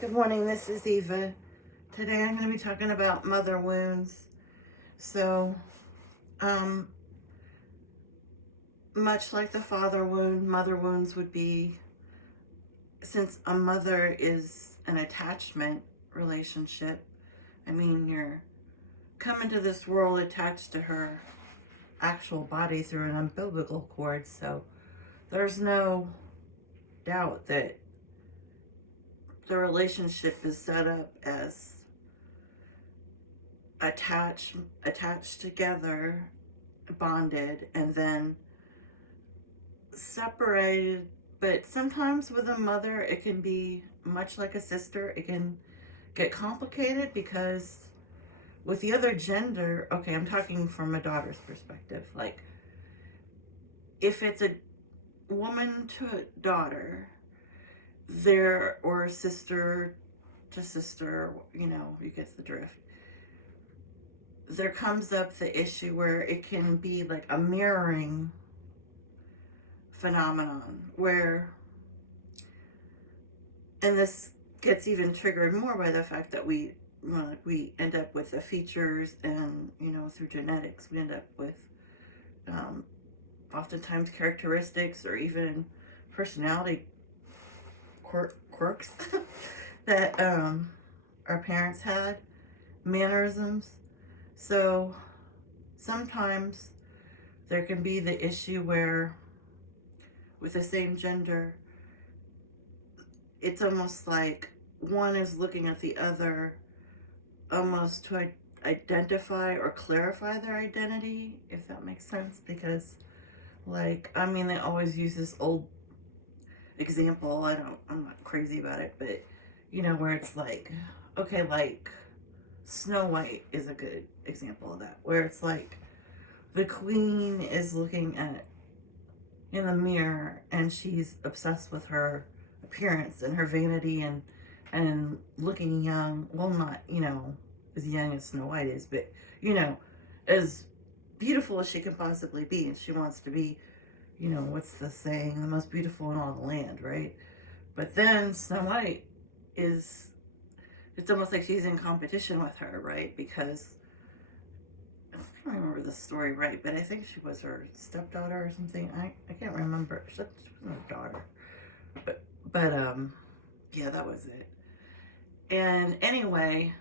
Good morning, this is Eva. Today I'm going to be talking about mother wounds. So, um, much like the father wound, mother wounds would be, since a mother is an attachment relationship, I mean, you're coming to this world attached to her actual body through an umbilical cord, so there's no doubt that the relationship is set up as attached together, bonded, and then separated. But sometimes with a mother it can be much like a sister. It can get complicated because with the other gender, okay, I'm talking from a daughter's perspective, like if it's a woman to a daughter, there, or sister to sister, you get the drift. There comes up the issue where it can be like a mirroring phenomenon where, and this gets even triggered more by the fact that we end up with the features, and through genetics we end up with um, oftentimes characteristics or even personality quirks that our parents had, mannerisms. So sometimes there can be the issue where with the same gender, it's almost like one is looking at the other almost to identify or clarify their identity, if that makes sense. Because, like, I mean, they always use this old example. I'm not crazy about it, but where it's like, okay, like Snow White is a good example of that, where it's like the queen is looking at in the mirror and she's obsessed with her appearance and her vanity and looking young. Well, not as young as Snow White is, but as beautiful as she can possibly be, and she wants to be, what's the saying, the most beautiful in all the land, right? But then Snow White is, it's almost like she's in competition with her, right? Because I don't remember the story right, but I think she was her stepdaughter or something. I can't remember. She wasn't her daughter. But yeah, that was it. And anyway,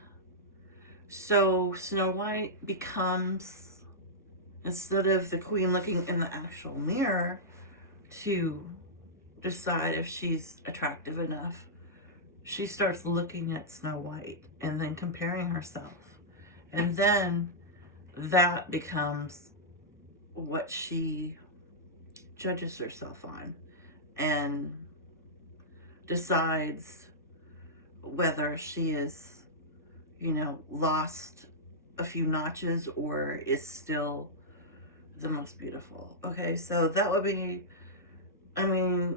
so Snow White becomes, instead of the queen looking in the actual mirror to decide if she's attractive enough, she starts looking at Snow White and then comparing herself. And then that becomes what she judges herself on and decides whether she is, lost a few notches or is still the most beautiful. Okay, so that would be, I mean,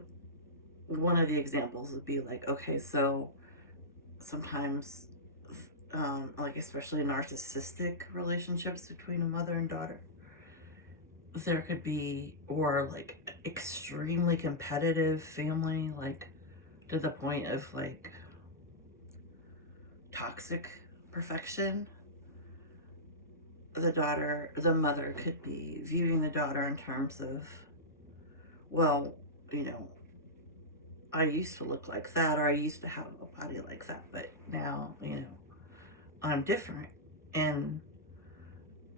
one of the examples would be like, okay, so sometimes, like especially narcissistic relationships between a mother and daughter, there could be, or like extremely competitive family, like to the point of like toxic perfection. The mother could be viewing the daughter in terms of, well, you know, I used to look like that, or I used to have a body like that, but now, I'm different. And,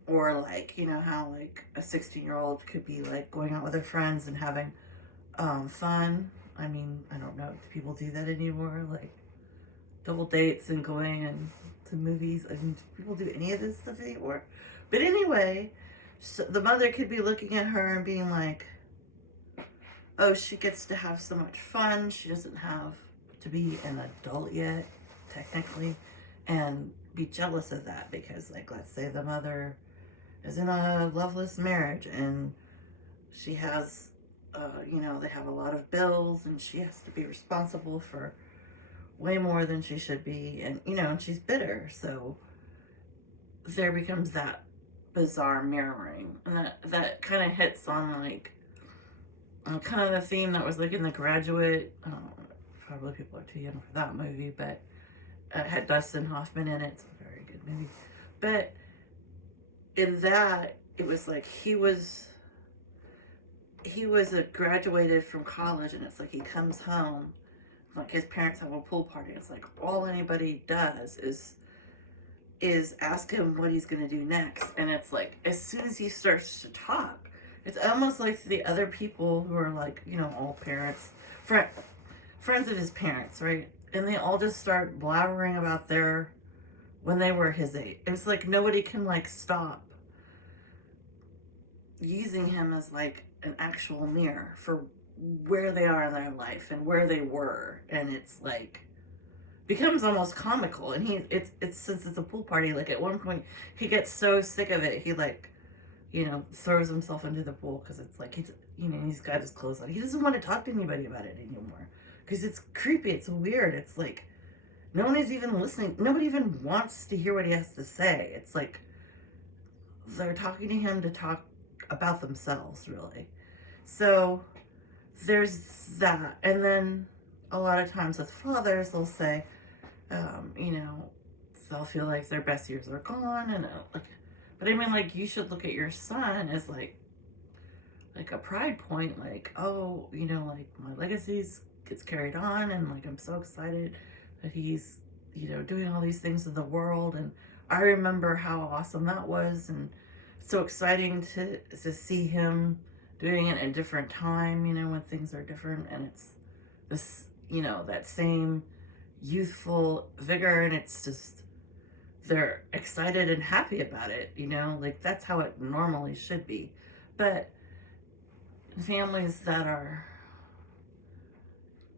or like, how like a 16-year-old could be like going out with their friends and having fun. I mean, I don't know, do people do that anymore? Like double dates and going and to movies. I mean, do people do any of this stuff anymore? But anyway, so the mother could be looking at her and being like, oh, she gets to have so much fun. She doesn't have to be an adult yet, technically, and be jealous of that because, like, let's say the mother is in a loveless marriage and she has, they have a lot of bills and she has to be responsible for way more than she should be, and and she's bitter. So there becomes that bizarre mirroring, and that kind of hits on like kind of the theme that was like in The Graduate. probably people are too young for that movie, but it had Dustin Hoffman in it. It's a very good movie. But in that, it was like he was a graduated from college, and it's like he comes home, like his parents have a pool party. It's like all anybody does is ask him what he's gonna do next, and it's like as soon as he starts to talk, it's almost like the other people who are like, you know, all parents, friends of his parents, right? And they all just start blabbering about their when they were his age. It's like nobody can like stop using him as like an actual mirror for where they are in their life and where they were, and it's like becomes almost comical. And it's since it's a pool party, like at one point he gets so sick of it, he like, you know, throws himself into the pool because it's like he's, you know, he's got his clothes on, he doesn't want to talk to anybody about it anymore because it's creepy, it's weird, it's like no one is even listening, nobody even wants to hear what he has to say. It's like they're talking to him to talk about themselves, really. So there's that. And then a lot of times with fathers, they'll say, you know, they'll feel like their best years are gone, and like, but I mean, like, you should look at your son as like a pride point, like, oh, you know, like my legacies gets carried on, and like I'm so excited that he's, you know, doing all these things in the world, and I remember how awesome that was, and so exciting to see him doing it at a different time, you know, when things are different, and it's this, you know, that same youthful vigor, and it's just they're excited and happy about it, you know, like that's how it normally should be. But families that are,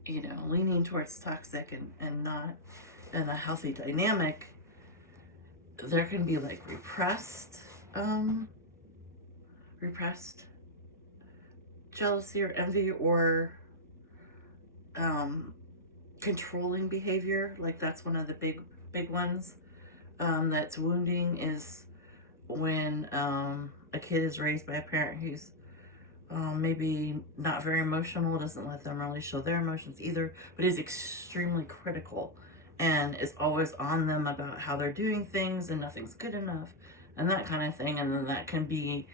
you know, leaning towards toxic and not in a healthy dynamic, there can be like repressed jealousy or envy, or controlling behavior. Like that's one of the big ones that's wounding, is when a kid is raised by a parent who's maybe not very emotional, doesn't let them really show their emotions either, but is extremely critical and is always on them about how they're doing things and nothing's good enough and that kind of thing. And then that can be,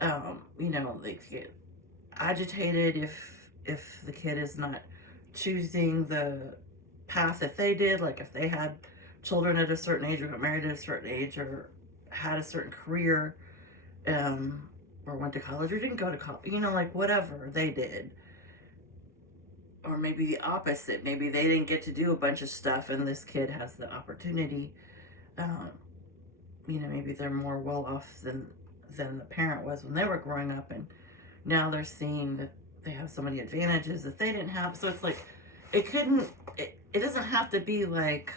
you know, they get agitated if the kid is not choosing the path that they did, like if they had children at a certain age or got married at a certain age or had a certain career, or went to college or didn't go to college, you know, like whatever they did. Or maybe the opposite, maybe they didn't get to do a bunch of stuff and this kid has the opportunity. You know, maybe they're more well off than the parent was when they were growing up, and now they're seeing that they have so many advantages that they didn't have. So it's like it doesn't have to be like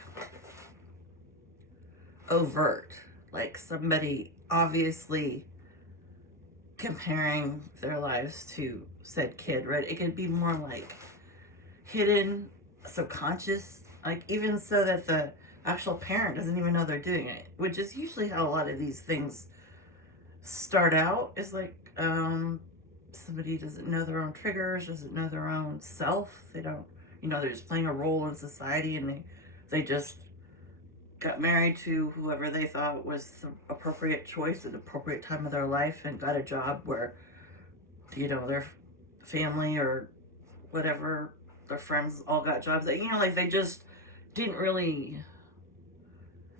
overt, like somebody obviously comparing their lives to said kid, right? It could be more like hidden, subconscious, like even so that the actual parent doesn't even know they're doing it, which is usually how a lot of these things start out, is like somebody doesn't know their own triggers, doesn't know their own self, they don't, you know, they're just playing a role in society, and they just got married to whoever they thought was the appropriate choice at the appropriate time of their life, and got a job where, you know, their family or whatever, their friends all got jobs that, you know, like they just didn't really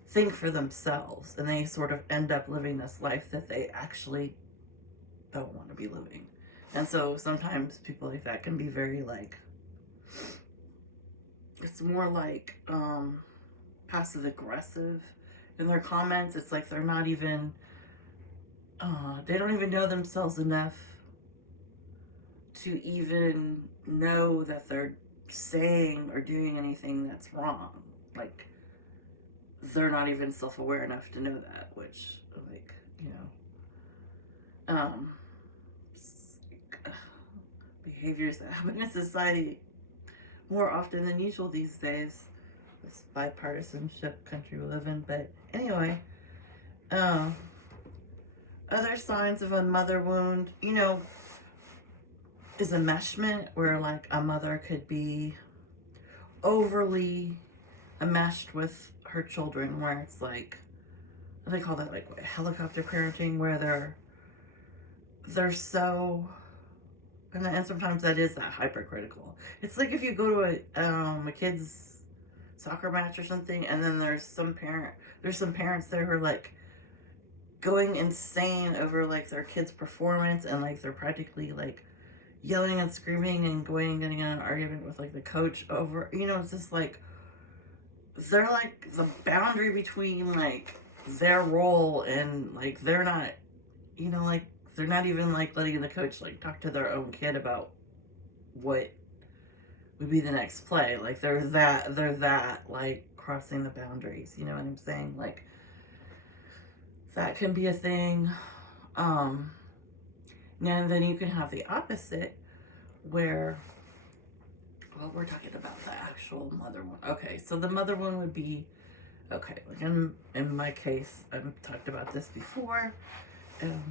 think for themselves, and they sort of end up living this life that they actually don't want to be living. And so sometimes people like that can be very like, it's more like passive aggressive in their comments. It's like they're not even they don't even know themselves enough to even know that they're saying or doing anything that's wrong. Like they're not even self-aware enough to know that, which, like, you know, behaviors that happen in society more often than usual these days, this bipartisanship country we live in. But anyway, other signs of a mother wound, you know, is enmeshment, where like a mother could be overly enmeshed with her children, where it's like, they call that like helicopter parenting, where they're so, and sometimes that is that hypercritical. It's like if you go to a kid's soccer match or something, and then there's some parents there who are like going insane over like their kid's performance, and like they're practically like yelling and screaming and going and getting in an argument with like the coach over, it's just like they're like the boundary between like their role and like they're not, like they're not even like letting the coach like talk to their own kid about what would be the next play. Like they're that like crossing the boundaries, you know what I'm saying? Like that can be a thing. And then you can have the opposite where, well, we're talking about the actual mother one. Okay, so the mother one would be, okay, like in my case, I've talked about this before, and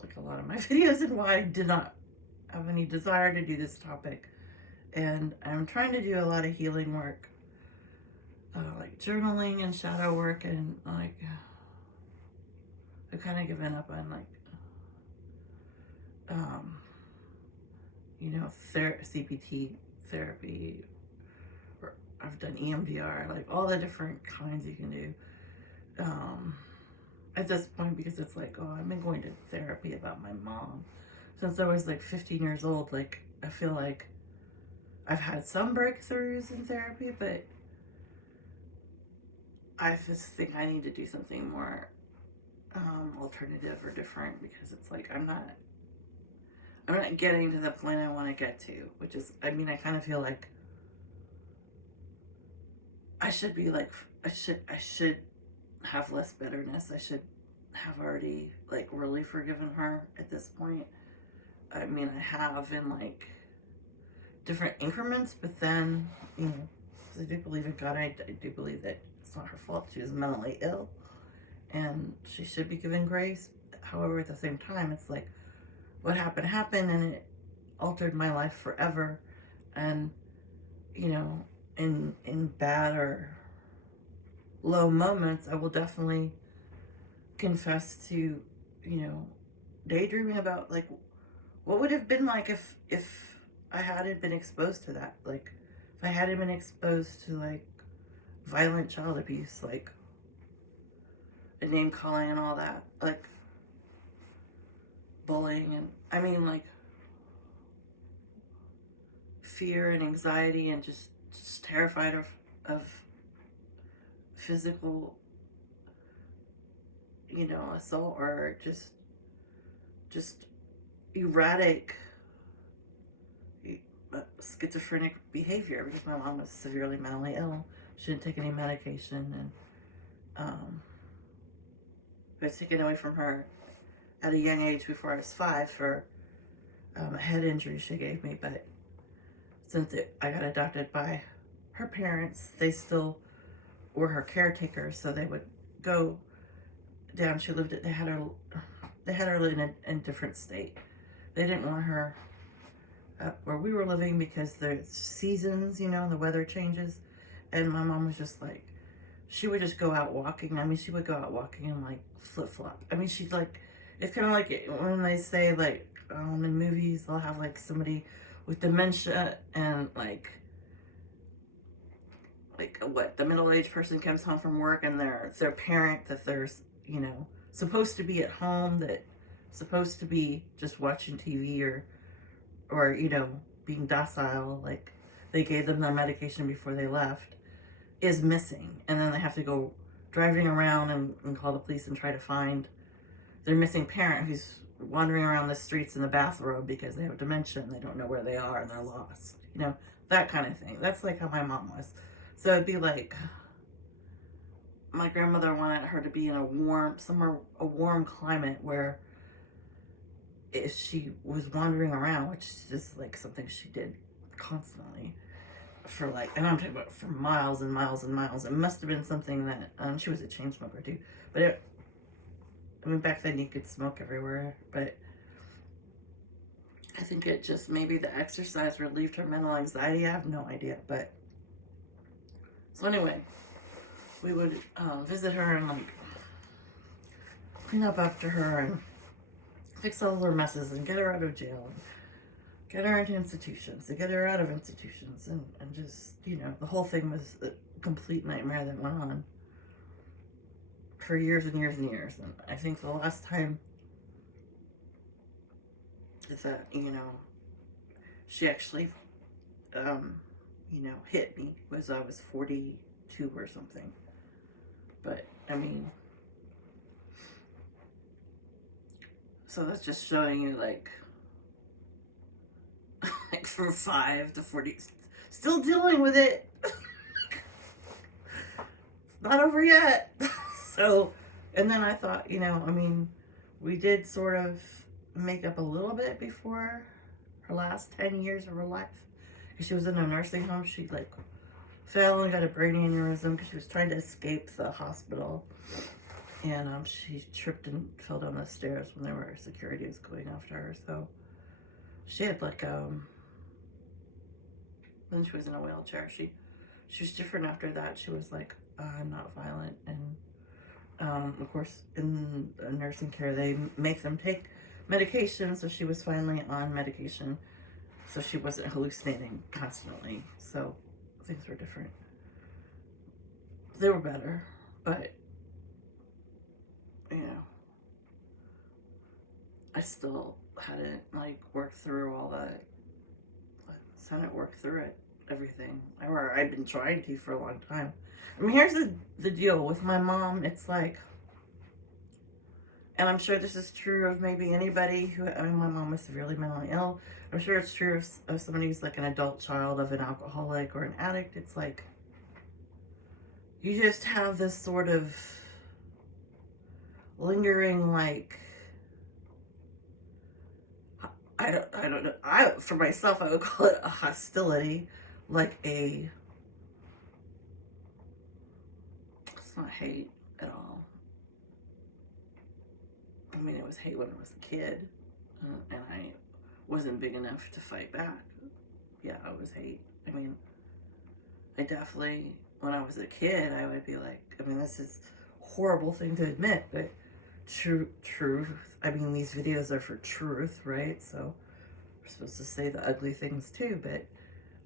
like a lot of my videos, and why I did not have any desire to do this topic. And I'm trying to do a lot of healing work, like journaling and shadow work, and like I've kind of given up on like CPT therapy, or I've done EMDR, like all the different kinds you can do at this point, because it's like, oh, I've been going to therapy about my mom since I was like 15 years old. Like I feel like I've had some breakthroughs in therapy, but I just think I need to do something more alternative or different, because it's like I'm not getting to the point I want to get to, which is, I kind of feel like I should be like, I should have less bitterness. I should have already like really forgiven her at this point. I have in like different increments, but then, because I do believe in God, I do believe that it's not her fault. She was mentally ill and she should be given grace. However, at the same time, it's like, what happened, and it altered my life forever. And in bad or low moments, I will definitely confess to daydreaming about like what would have been like if I hadn't been exposed to that, like if I hadn't been exposed to like violent child abuse, like and name calling and all that, like bullying, and like fear and anxiety, and just terrified of physical assault, or just erratic schizophrenic behavior, because my mom was severely mentally ill. She didn't take any medication, and it was taken away from her at a young age before I was 5 for a head injury she gave me. But since I got adopted by her parents, they still were her caretakers, so they would go down. They had her live in a different state. They didn't want her where we were living, because the seasons, the weather changes, and my mom was just like, she would just go out walking. She would go out walking in like flip-flop. She'd like, it's kind of like when they say like in movies they'll have like somebody with dementia, and like what, the middle-aged person comes home from work, and their parent that there's supposed to be at home, that supposed to be just watching TV, or being docile, like they gave them their medication before they left, is missing. And then they have to go driving around and call the police and try to find their missing parent, who's wandering around the streets in the bathrobe because they have dementia and they don't know where they are and they're lost. That kind of thing. That's like how my mom was. So it'd be like, my grandmother wanted her to be in a warm climate, where if she was wandering around, which is just like something she did constantly for like, and I'm talking about for miles and miles and miles. It must have been something that, she was a chain smoker too, but back then you could smoke everywhere, but I think it just, maybe the exercise relieved her mental anxiety. I have no idea. But, so anyway, we would visit her and like clean up after her and fix all her messes and get her out of jail and get her into institutions and get her out of institutions, and just, you know, the whole thing was a complete nightmare that went on for years and years and years. And I think the last time that, you know, she actually, you know, hit me was I was 42 or something. But, I mean, so that's just showing you, like, like from 5 to 40, still dealing with it. Not over yet. So, and then I thought, you know, I mean, we did sort of make up a little bit before her last 10 years of her life. Because she was in a nursing home. She, like, fell and got a brain aneurysm because she was trying to escape the hospital. And she tripped and fell down the stairs when they were, security was going after her. So she had, like, then she was in a wheelchair. She was different after that. She was like, I'm not violent. And of course, in nursing care, they make them take medication. So she was finally on medication, so she wasn't hallucinating constantly. So things were different. They were better, but, you know, I still hadn't, like, worked through all that. I hadn't worked through it, everything. Or I've been trying to for a long time. I mean, here's the deal with my mom. It's like, and I'm sure this is true of maybe anybody who, I mean, my mom was severely mentally ill. I'm sure it's true of somebody who's like an adult child of an alcoholic or an addict. It's like, you just have this sort of lingering, like, I don't know. For myself, I would call it a hostility, like it's not hate at all. I mean, it was hate when I was a kid, and I wasn't big enough to fight back. Yeah, it was hate. I mean, I definitely, when I was a kid, I would be like, I mean, this is a horrible thing to admit, but truth. I mean, these videos are for truth, right? So we're supposed to say the ugly things too, but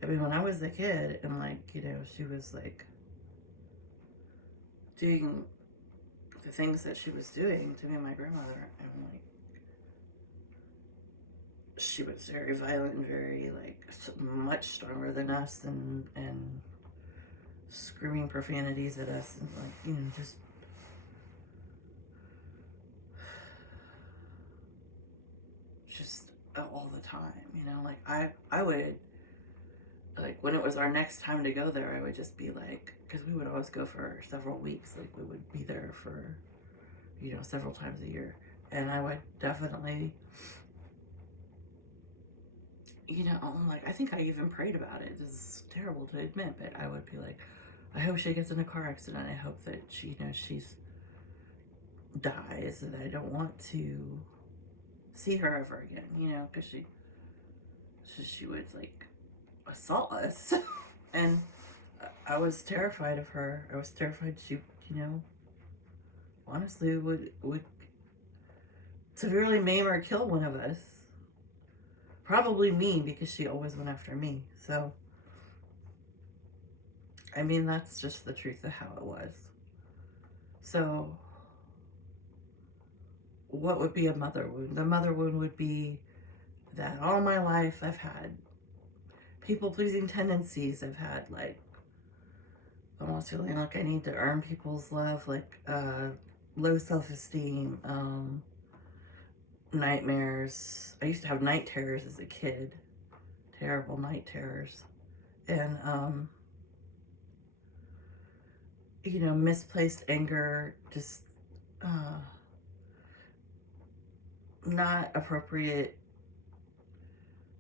I mean, when I was a kid and, like, you know, she was like doing the things that she was doing to me and my grandmother, and, like, she was very violent and very, like, much stronger than us, and screaming profanities at us, and, like, you know, just all the time, you know. Like, I would, like, when it was our next time to go there, I would just be like, because we would always go for several weeks, like, we would be there for, you know, several times a year, and I would definitely, you know, like, I think I even prayed about it. This is terrible to admit, but I would be like, I hope she gets in a car accident. I hope that she, you know, she's dies, and I don't want to see her ever again, you know, because she would, like, assault us. And I was terrified of her. I was terrified she, you know, honestly would severely maim or kill one of us. Probably me, because she always went after me. So, I mean, that's just the truth of how it was. So, what would be a mother wound? The mother wound would be that all my life I've had people-pleasing tendencies. I've had, like, almost feeling like I need to earn people's love, like, low self-esteem, nightmares. I used to have night terrors as a kid. Terrible night terrors. And, you know, misplaced anger, just, not appropriate,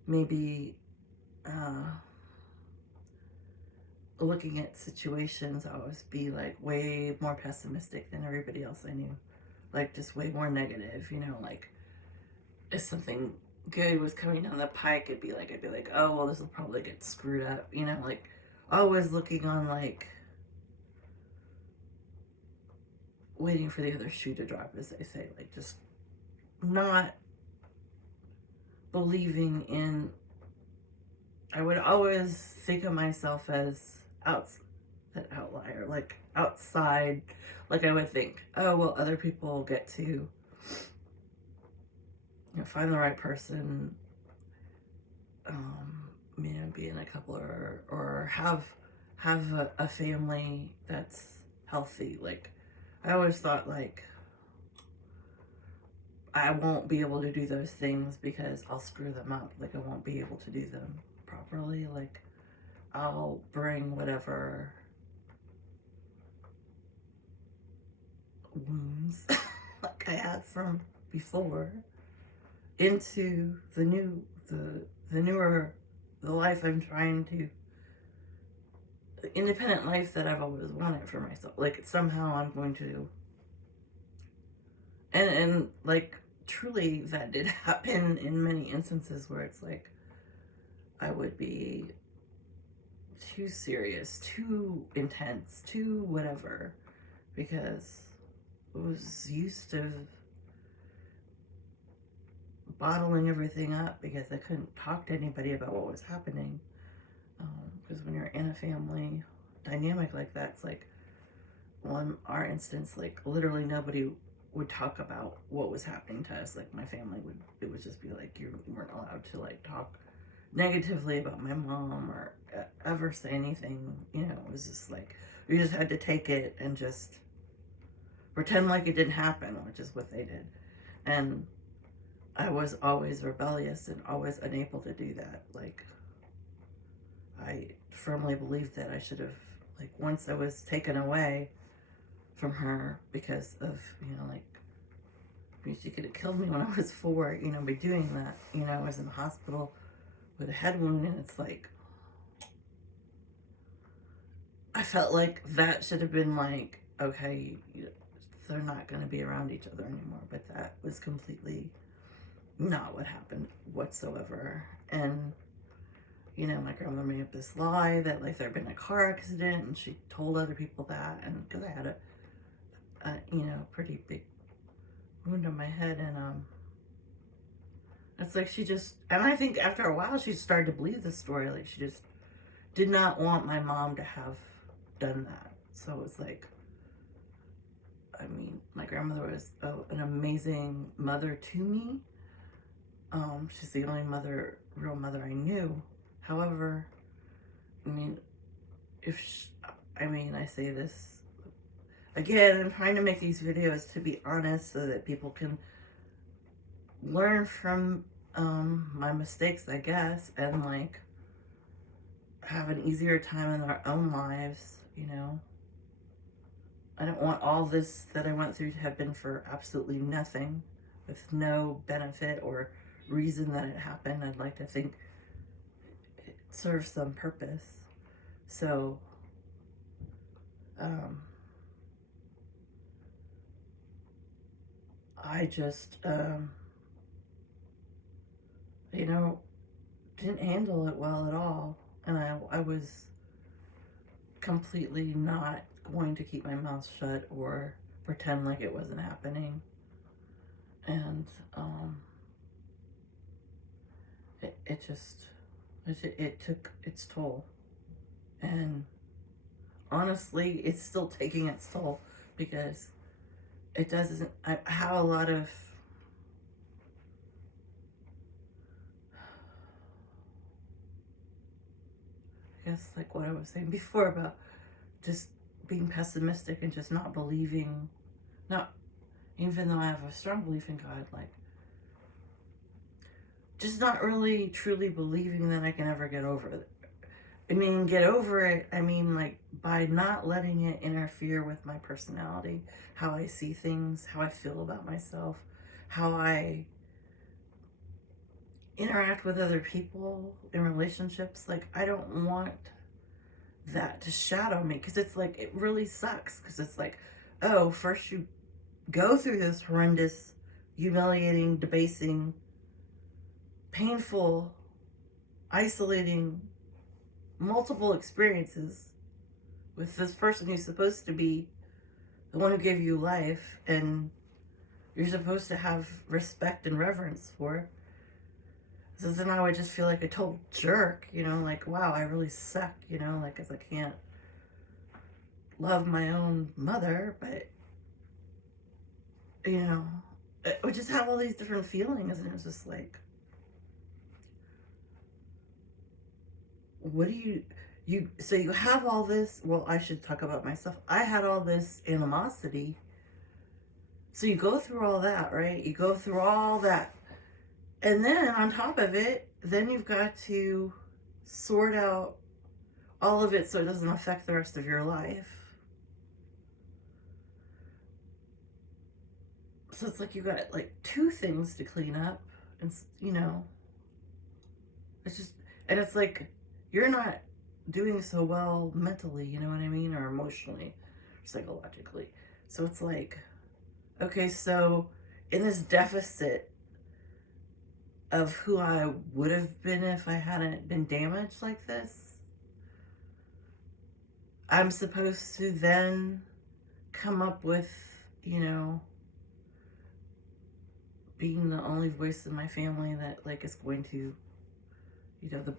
maybe, looking at situations, I always be, like, way more pessimistic than everybody else I knew. Like, just way more negative, you know, like, if something good was coming down the pike, I'd be like, oh well, this will probably get screwed up, you know, like always looking on, like waiting for the other shoe to drop, as they say, like just not believing in. I would always think of myself as an outlier, like outside. Like I would think, oh well, other people get to, you know, find the right person, you know, be in a couple, or have a family that's healthy. Like I always thought, like I won't be able to do those things because I'll screw them up. Like I won't be able to do them properly. Like I'll bring whatever wounds like I had from before into the newer, the life I'm trying to, the independent life that I've always wanted for myself. Like somehow I'm going to, and like truly that did happen in many instances where it's like I would be too serious, too intense, too whatever, because I was used to bottling everything up because I couldn't talk to anybody about what was happening. Because when you're in a family dynamic like that, it's like, well, in our instance, like literally nobody would talk about what was happening to us. Like my family would, it would just be like, you weren't allowed to like talk negatively about my mom or ever say anything. You know, it was just like, you just had to take it and just pretend like it didn't happen, which is what they did. And I was always rebellious and always unable to do that. Like, I firmly believed that I should have, like, once I was taken away from her because of, you know, like, she could have killed me when I was 4, you know, by doing that. You know, I was in the hospital with a head wound, and it's like, I felt like that should have been like, okay, they're not going to be around each other anymore. But that was completely not what happened whatsoever. And, you know, my grandmother made up this lie that, like, there'd been a car accident, and she told other people that, and because I had a, you know, pretty big wound on my head, and, it's like she just, and I think after a while she started to believe the story, like, she just did not want my mom to have done that. So it's like, I mean, my grandmother was an amazing mother to me. She's the only real mother I knew. However, I mean, I say this again, I'm trying to make these videos to be honest so that people can learn from my mistakes, I guess, and like have an easier time in their own lives, you know. I don't want all this that I went through to have been for absolutely nothing, with no benefit or reason that it happened. I'd like to think it serves some purpose. So, I just, you know, didn't handle it well at all. And I was completely not going to keep my mouth shut or pretend like it wasn't happening. And it took its toll. And honestly, it's still taking its toll because it doesn't, I have a lot of, I guess, like what I was saying before about just being pessimistic and just not believing, not, even though I have a strong belief in God, like, just not really truly believing that I can ever get over it. I mean, get over it, I mean, like, by not letting it interfere with my personality, how I see things, how I feel about myself, how I interact with other people in relationships. Like, I don't want that to shadow me, because it's like, it really sucks, because it's like, oh, first you go through this horrendous, humiliating, debasing painful, isolating, multiple experiences with this person who's supposed to be the one who gave you life and you're supposed to have respect and reverence for. So then I would just feel like a total jerk, like, wow, I really suck, like, because I can't love my own mother, but, it would just have all these different feelings, and it was just like, what do so you have all this, well, I should talk about myself. I had all this animosity. So you go through all that, right? You go through all that. And then on top of it, then you've got to sort out all of it so it doesn't affect the rest of your life. So it's like you got like two things to clean up. And, it's just, and it's like you're not doing so well mentally, you know what I mean? Or emotionally, or psychologically. So it's like, okay, so in this deficit of who I would have been if I hadn't been damaged like this, I'm supposed to then come up with, being the only voice in my family that like is going to,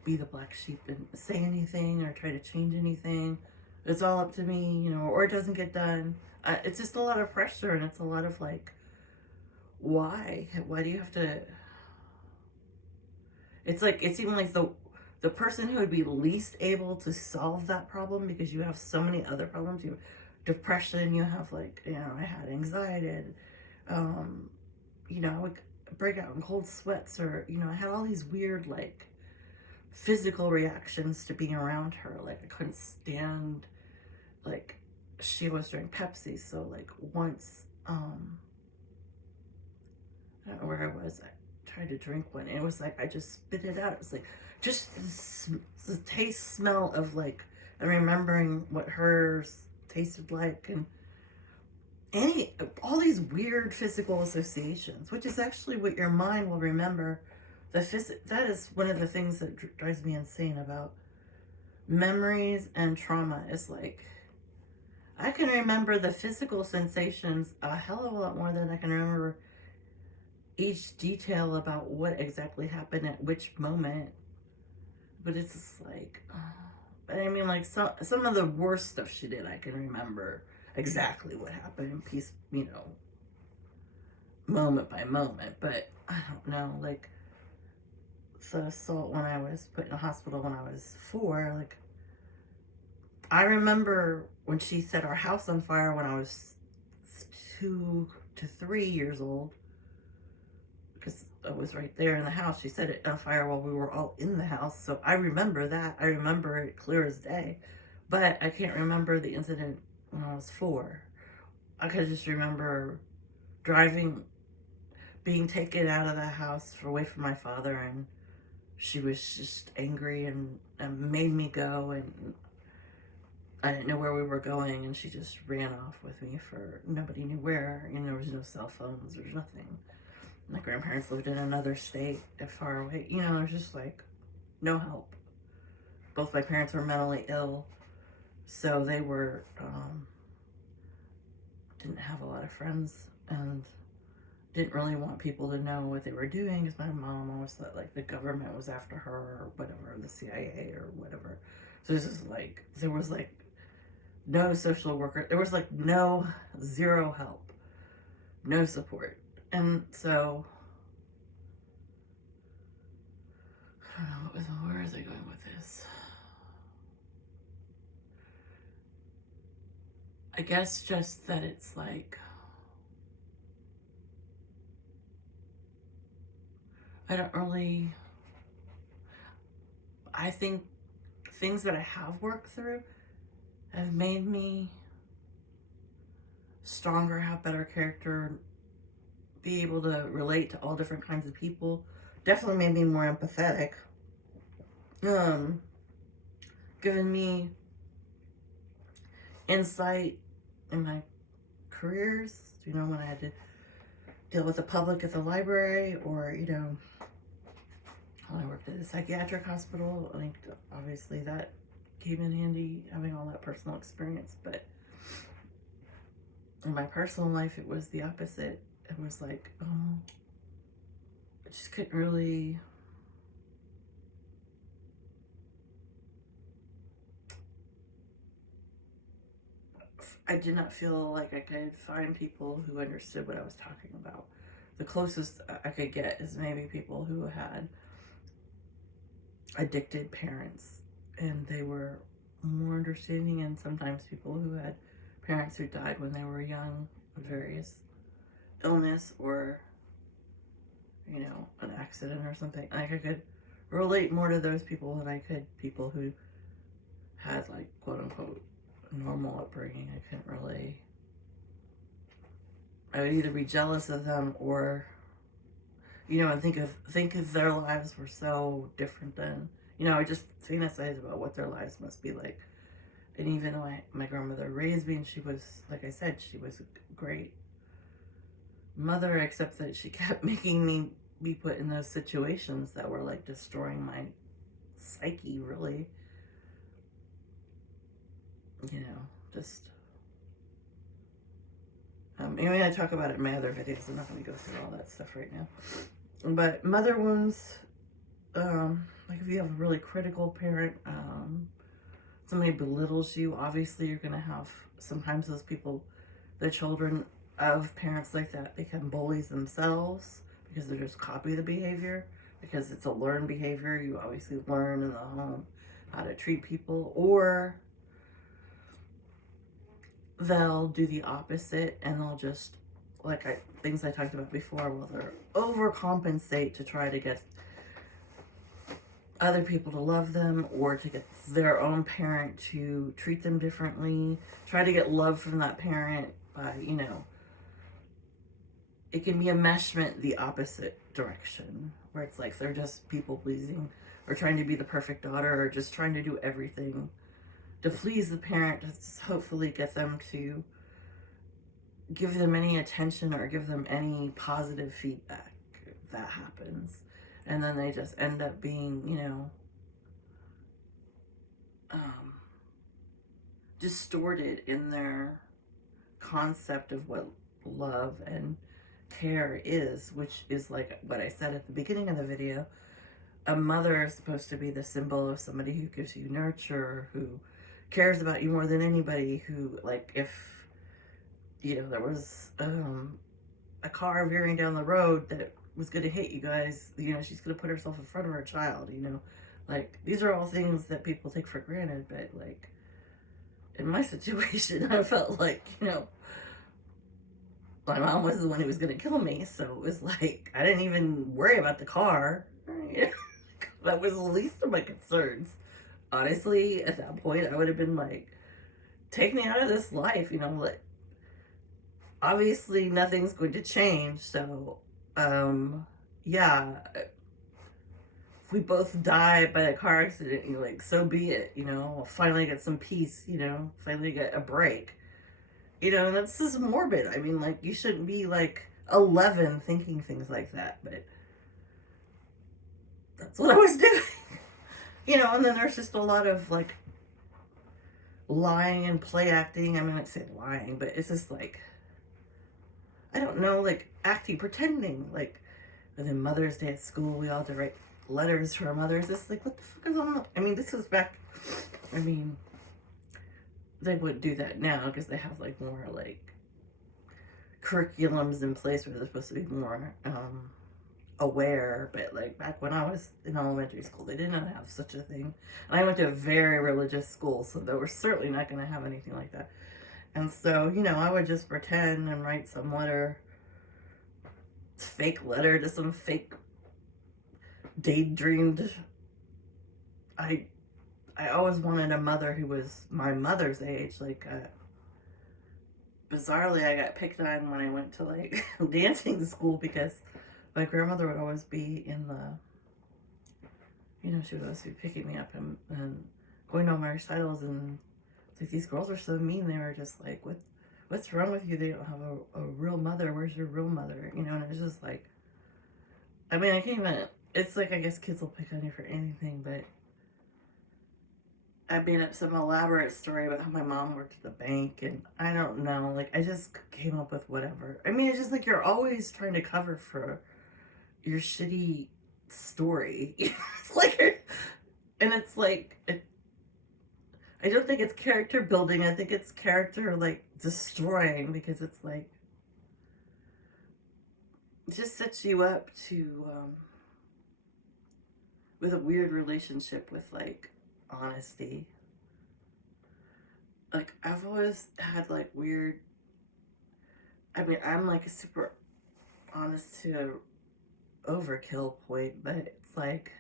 be the black sheep and say anything or try to change anything. It's all up to me, or it doesn't get done. It's just a lot of pressure, and it's a lot of like, why? Why do you have to? It's like, it's even like the person who would be least able to solve that problem, because you have so many other problems. You have depression, you have like, I had anxiety, I would break out in cold sweats, or, I had all these weird like physical reactions to being around her. Like I couldn't stand, like, she was drinking Pepsi, so like once, I don't know where I was, I tried to drink one, and it was like I just spit it out. It was like just the taste smell of like, and remembering what hers tasted like, and all these weird physical associations, which is actually what your mind will remember. That is one of the things that drives me insane about memories and trauma. Is like, I can remember the physical sensations a hell of a lot more than I can remember each detail about what exactly happened at which moment. But it's just like, I mean, like some of the worst stuff she did, I can remember exactly what happened in piece, moment by moment. But I don't know, like the assault when I was put in a hospital when I was 4, like I remember when she set our house on fire when I was 2 to 3 years old, because I was right there in the house. She set it on fire while we were all in the house. So I remember that. I remember it clear as day. But I can't remember the incident when I was 4. I could just remember driving, being taken out of the house away from my father, and she was just angry and made me go, and I didn't know where we were going, and she just ran off with me for nobody knew where. There was no cell phones, there was nothing. My grandparents lived in another state, far away. There's just like no help. Both my parents were mentally ill, so they were didn't have a lot of friends, and didn't really want people to know what they were doing, because my mom always thought like the government was after her or whatever, the CIA or whatever. So this is like, there was like no social worker, there was like zero help, no support. And so I don't know, where is I going with this? I guess just that it's like, I think things that I have worked through have made me stronger, have better character, be able to relate to all different kinds of people. Definitely made me more empathetic. Given me insight in my careers, when I had to deal with the public at the library, or, when I worked at a psychiatric hospital. I think obviously that came in handy, having all that personal experience. But in my personal life, it was the opposite. It was like, oh, I just couldn't really. I did not feel like I could find people who understood what I was talking about. The closest I could get is maybe people who had addicted parents, and they were more understanding, and sometimes people who had parents who died when they were young of various illness or, you know, an accident or something. Like, I could relate more to those people than I could people who had, like, quote unquote normal upbringing. I couldn't really. I would either be jealous of them or, you know, and think of their lives were so different than, you know, I just fantasize about what their lives must be like. And even though my grandmother raised me, and she was, like I said, she was a great mother, except that she kept making me be put in those situations that were like destroying my psyche, really. You know, just. Anyway, I talk about it in my other videos. I'm not going to go through all that stuff right now. But mother wounds, like if you have a really critical parent, somebody belittles you, obviously you're going to have, sometimes those people, the children of parents like that become bullies themselves because they just copy the behavior, because it's a learned behavior. You obviously learn in the home how to treat people, or they'll do the opposite and they'll just, like things I talked about before, well, they'll overcompensate to try to get other people to love them, or to get their own parent to treat them differently, try to get love from that parent by, you know, it can be enmeshment the opposite direction, where it's like they're just people pleasing or trying to be the perfect daughter or just trying to do everything to please the parent, to hopefully get them to give them any attention or give them any positive feedback. That happens. And then they just end up being, you know, distorted in their concept of what love and care is, which is like what I said at the beginning of the video. A mother is supposed to be the symbol of somebody who gives you nurture, who cares about you more than anybody, who, like, if, you know, there was a car veering down the road that was going to hit you guys, you know, she's going to put herself in front of her child, you know. Like, these are all things that people take for granted, but, like, in my situation, I felt like, you know, my mom was the one who was going to kill me, so it was like, I didn't even worry about the car. You know? That was the least of my concerns. Honestly, at that point, I would have been like, take me out of this life, you know, like, obviously nothing's going to change, so, yeah, if we both die by a car accident, you know, like, so be it, you know, I'll finally get some peace, you know, finally get a break. You know, and that's just morbid. I mean, like, you shouldn't be, like, 11 thinking things like that, but that's what I was doing. You know, and then there's just a lot of, like, lying and play acting. I mean, I'd say lying, but it's just, like, I don't know, like, acting, pretending. Like, and then Mother's Day at school, we all had to write letters to our mothers. It's like, what the fuck is on? I mean, this was back, I mean, they wouldn't do that now because they have, like, more, like, curriculums in place where they're supposed to be more aware. But, like, back when I was in elementary school, they did not have such a thing. And I went to a very religious school, so they were certainly not going to have anything like that. And so, you know, I would just pretend and write some letter, fake letter to some fake daydreamed. I always wanted a mother who was my mother's age. Like, bizarrely, I got picked on when I went to, like, dancing school because my grandmother would always be in the, you know, she would always be picking me up and going to all my recitals, and it's like, these girls are so mean. They were just like, what's wrong with you? They don't have a real mother. Where's your real mother? You know, and it was just like, I mean, I can't even it's like, I guess kids will pick on you for anything, but I made up some elaborate story about how my mom worked at the bank, and I don't know, like, I just came up with whatever. I mean, it's just like you're always trying to cover for your shitty story. It's like, and it's like, I don't think it's character building. I think it's character, like, destroying, because it's like, it just sets you up to, with a weird relationship with, like, honesty. Like, I've always had, like, weird, I mean, I'm, like, a super honest to overkill point, but it's like,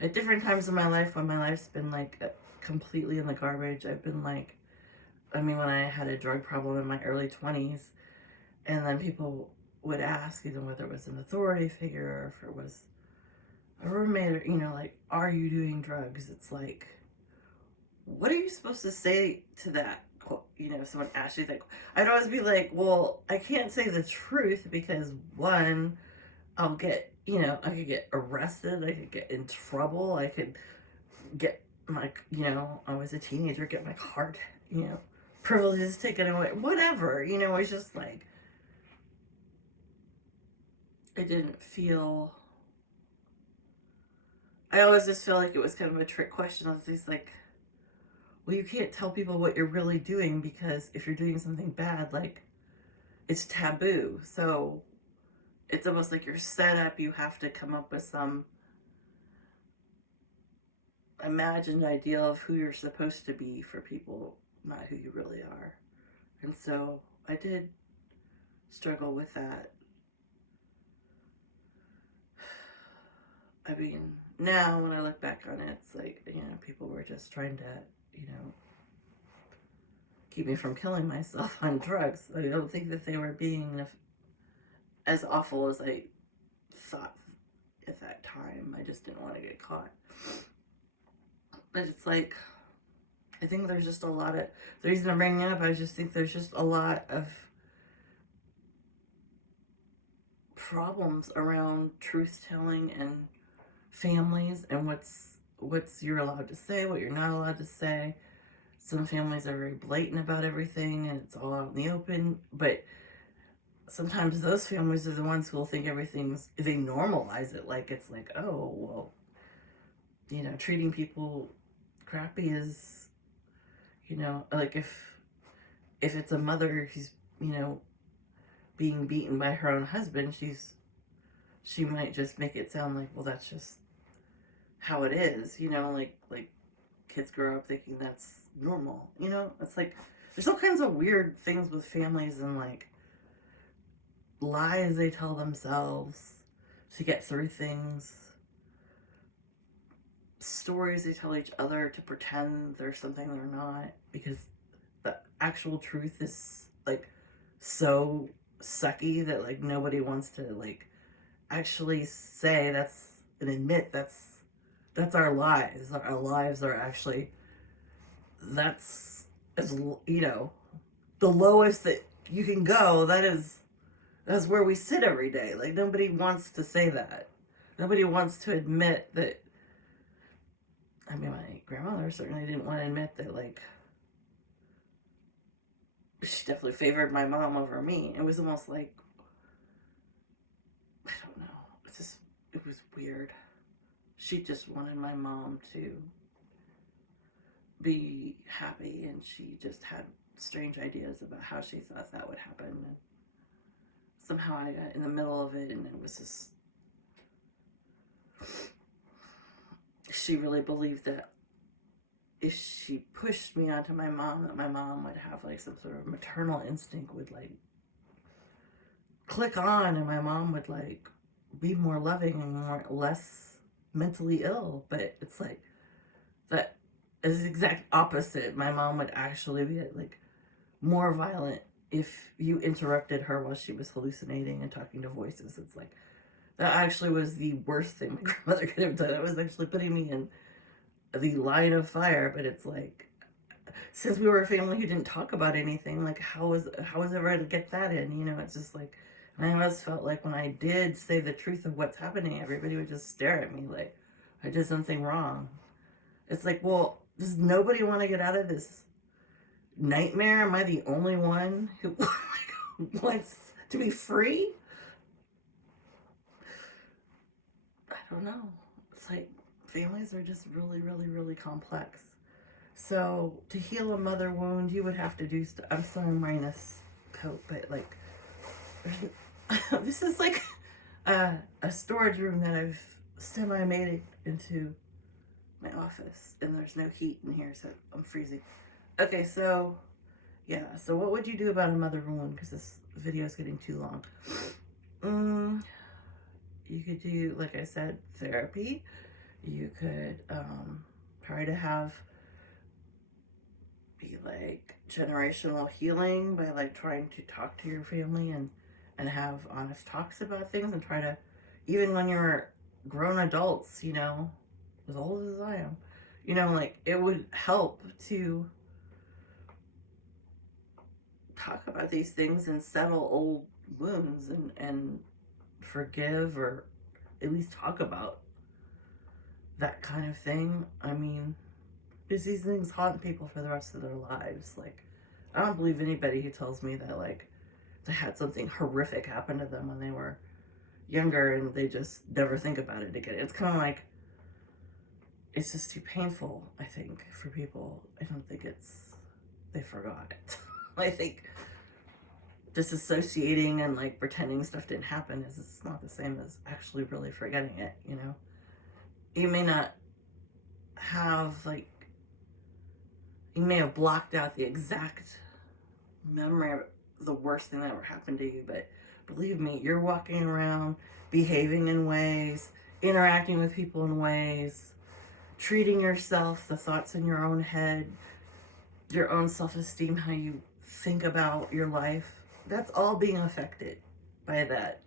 at different times in my life, when my life's been, like, completely in the garbage, I've been, like, I mean, when I had a drug problem in my early 20s, and then people would ask, you know, whether it was an authority figure or if it was a roommate, or, you know, like, are you doing drugs? It's like, what are you supposed to say to that? You know, if someone asks you that, I'd always be like, well, I can't say the truth because, one, I'll get, you know, I could get arrested, I could get in trouble, I could get my, you know, I was a teenager, get my card, you know, privileges taken away, whatever, you know. It's just like, it didn't feel, I always just feel like it was kind of a trick question. I was just like, well, you can't tell people what you're really doing, because if you're doing something bad, like, it's taboo. So it's almost like you're set up, you have to come up with some imagined ideal of who you're supposed to be for people, not who you really are. And so I did struggle with that. I mean, now when I look back on it, it's like, you know, people were just trying to, you know, keep me from killing myself on drugs. I don't think that they were being as awful as I thought at that time. I just didn't want to get caught. But it's like, I think there's just a lot of, the reason I'm bringing it up, I just think there's just a lot of problems around truth telling and families, and what's you're allowed to say, what you're not allowed to say. Some families are very blatant about everything and it's all out in the open, but sometimes those families are the ones who will think everything's, they normalize it, like it's like, oh, well, you know, treating people crappy is, you know, like if it's a mother who's, you know, being beaten by her own husband, she might just make it sound like, well, that's just how it is, you know, like kids grow up thinking that's normal, you know. It's like, there's all kinds of weird things with families, and like lies they tell themselves to get through things, stories they tell each other to pretend they're something they're not, because the actual truth is like so sucky that like nobody wants to like actually say that's and admit that's our lives. Our lives are actually, that's, as you know, the lowest that you can go. That's where we sit every day. Like, nobody wants to say that. Nobody wants to admit that. I mean, my grandmother certainly didn't want to admit that, like, she definitely favored my mom over me. It was almost like, I don't know. It's just, it was weird. She just wanted my mom to be happy, and she just had strange ideas about how she thought that would happen. And somehow I got in the middle of it, and it was just, she really believed that if she pushed me onto my mom, that my mom would have like some sort of maternal instinct would like click on, and my mom would like be more loving and less mentally ill. But it's like, that is the exact opposite. My mom would actually be like more violent if you interrupted her while she was hallucinating and talking to voices. It's like, that actually was the worst thing my grandmother could have done. It was actually putting me in the line of fire. But it's like, since we were a family who didn't talk about anything, like how was ever to get that in? You know, it's just like, And I always felt like when I did say the truth of what's happening, everybody would just stare at me like I did something wrong. It's like, well, does nobody want to get out of this nightmare? Am I the only one who wants to be free? I don't know. It's like families are just really, really, really complex. So to heal a mother wound, you would have to do stuff. I'm sorry I'm wearing this coat, but like, this is like a storage room that I've semi-made it into my office, and there's no heat in here, so I'm freezing. Okay, so yeah, so what would you do about a mother wound? Because this video is getting too long. You could do, like I said, therapy. You could try to be like generational healing by like trying to talk to your family and have honest talks about things, and try to, even when you're grown adults, you know, as old as I am, you know, like it would help to talk about these things and settle old wounds and forgive, or at least talk about that kind of thing. I mean, because these things haunt people for the rest of their lives. Like, I don't believe anybody who tells me that, like, they had something horrific happen to them when they were younger and they just never think about it again. It's kind of like, it's just too painful, I think, for people. I don't think they forgot it. I think disassociating and like pretending stuff didn't happen is it's not the same as actually really forgetting it, you know? You may not have like, you may have blocked out the exact memory of the worst thing that ever happened to you, but believe me, you're walking around behaving in ways, interacting with people in ways, treating yourself, the thoughts in your own head, your own self-esteem, how you think about your life, that's all being affected by that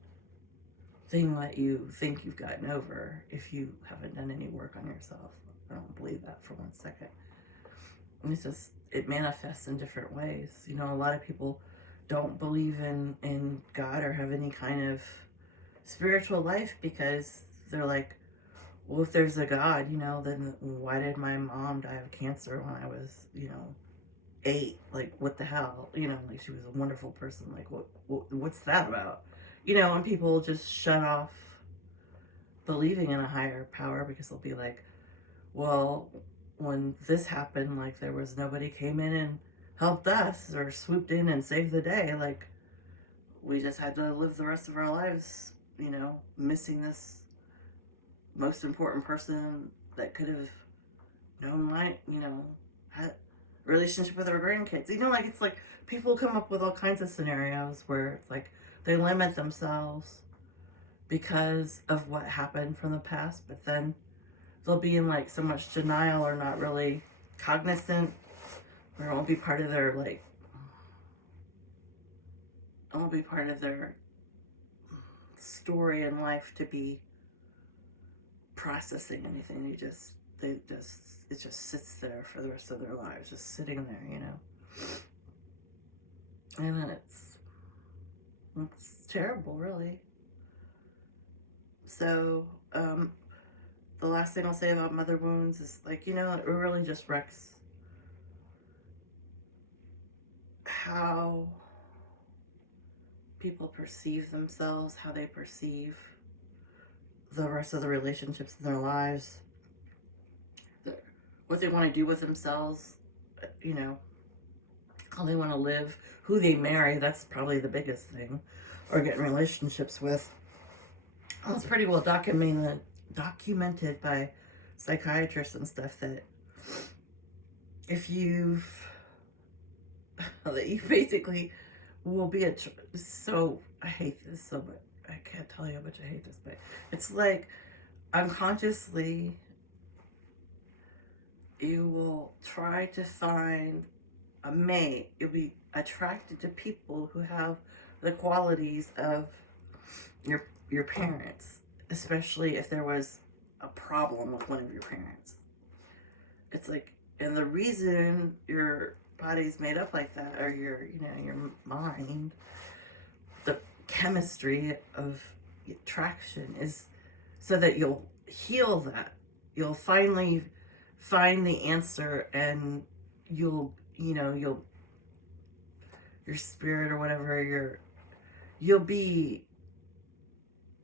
thing that you think you've gotten over if you haven't done any work on yourself. I don't believe that for 1 second. It's just, it manifests in different ways. You know, a lot of people don't believe in God or have any kind of spiritual life because they're like, well, if there's a God, you know, then why did my mom die of cancer when I was, you know, 8? Like, what the hell? You know, like, she was a wonderful person. Like, what's that about? You know, and people just shut off believing in a higher power because they'll be like, well, when this happened, like, there was nobody came in and helped us or swooped in and saved the day. Like, we just had to live the rest of our lives, you know, missing this most important person that could have known my, you know, had relationship with our grandkids. You know, like, it's like people come up with all kinds of scenarios where it's like they limit themselves because of what happened from the past, but then they'll be in like so much denial or not really cognizant, or it won't be part of their like, it won't be part of their story in life to be processing anything. It just sits there for the rest of their lives, just sitting there, you know. And it's terrible, really. So, the last thing I'll say about mother wounds is, like, you know, it really just wrecks how people perceive themselves, how they perceive the rest of the relationships in their lives, what they want to do with themselves, you know, how they want to live, who they marry. That's probably the biggest thing, or get in relationships with. Well, it's pretty well documented by psychiatrists and stuff that if you've that you basically will be so, I hate this so much. I can't tell you how much I hate this, but it's like unconsciously you will try to find a mate. You'll be attracted to people who have the qualities of your parents, especially if there was a problem with one of your parents. It's like, and the reason your body's made up like that, or your, you know, your mind, the chemistry of attraction is so that you'll heal that. You'll finally find the answer, and you'll your spirit or whatever, you'll be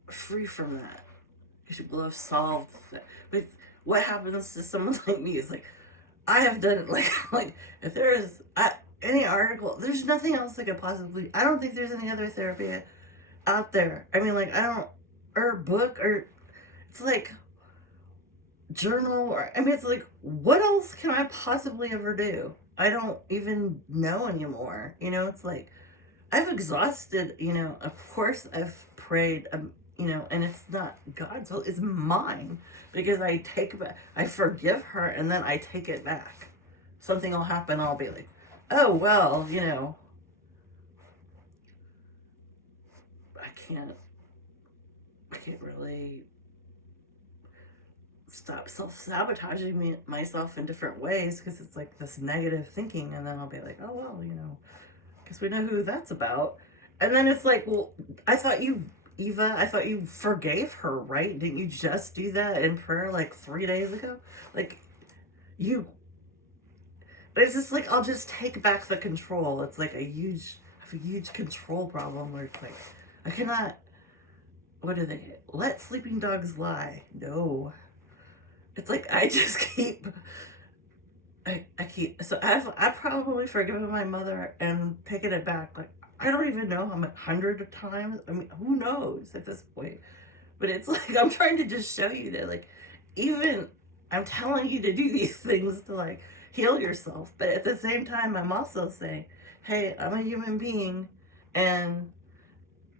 free from that. Will have solved that. But what happens to someone like me is like, I have done it, like if there is any article, there's nothing else that could possibly, I don't think there's any other therapy out there. I mean, like, I don't, or book, or it's like journal, or I mean, it's like, what else can I possibly ever do? I don't even know anymore. It's like I've exhausted, of course I've prayed, and it's not God's will, it's mine, because I forgive her, and then I take it back. Something will happen, I'll be like, oh, well, I can't really stop self-sabotaging myself in different ways, because it's like this negative thinking, and then I'll be like, oh, well, because we know who that's about. And then it's like, well, Eva, I thought you forgave her, right? Didn't you just do that in prayer like 3 days ago? Like, but it's just like, I'll just take back the control. It's like I have a huge control problem where it's like, I cannot, what do they, let sleeping dogs lie. No. It's like, I just keep, so I've probably forgiven my mother and taken it back. Like, I don't even know how many hundred of times. I mean, who knows at this point? But it's like, I'm trying to just show you that, like, even I'm telling you to do these things to like heal yourself. But at the same time, I'm also saying, hey, I'm a human being. And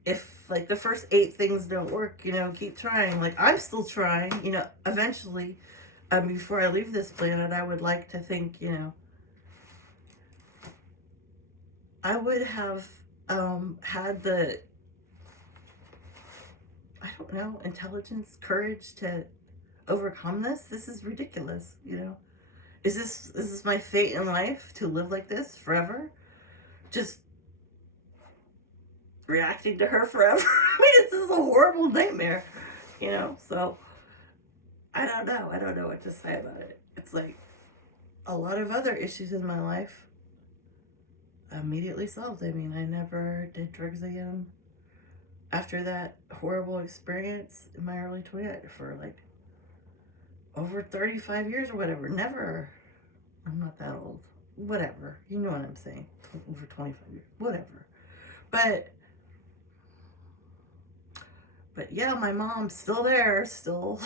if like the first 8 things don't work, keep trying. Like, I'm still trying, eventually, before I leave this planet, I would like to think, I would have had the, I don't know, intelligence, courage to overcome this. This is ridiculous, Is this my fate in life, to live like this forever? Just reacting to her forever? I mean, this is a horrible nightmare, so I don't know. I don't know what to say about it. It's like a lot of other issues in my life immediately solved. I mean, I never did drugs again after that horrible experience in my early 20s for like over 35 years or whatever. Never. I'm not that old. Whatever. You know what I'm saying. Over 25 years. Whatever. But yeah, my mom's still there. Still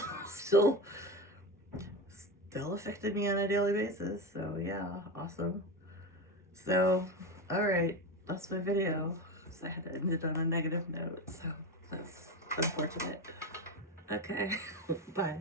affected me on a daily basis. So yeah, awesome. So, alright. That's my video. So I had to end it on a negative note. So that's unfortunate. Okay. Bye.